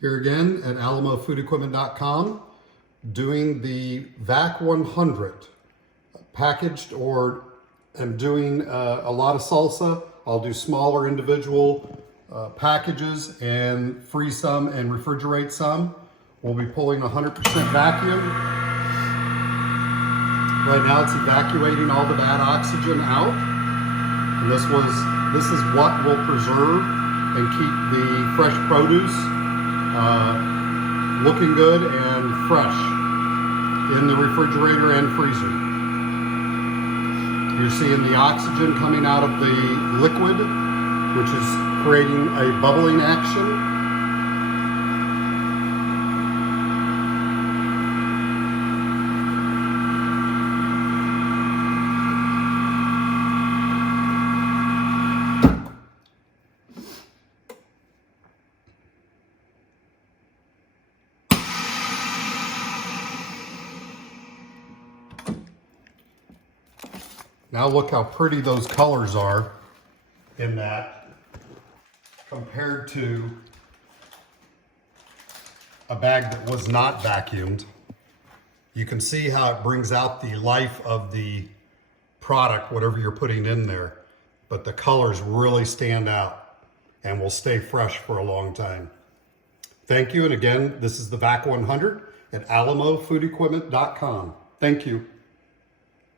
Here again at alamofoodequipment.com, doing the Vac100 packaged, or I'm doing a lot of salsa. I'll do smaller individual packages and freeze some and refrigerate some. We'll be pulling 100% vacuum. Right now it's evacuating all the bad oxygen out. And this is what will preserve and keep the fresh produce looking good and fresh in the refrigerator and freezer. You're seeing the oxygen coming out of the liquid, which is creating a bubbling action. Now look how pretty those colors are in that compared to a bag that was not vacuumed. You can see how it brings out the life of the product, whatever you're putting in there, but the colors really stand out and will stay fresh for a long time. Thank you, and again, this is the Vac100 at alamofoodequipment.com. Thank you.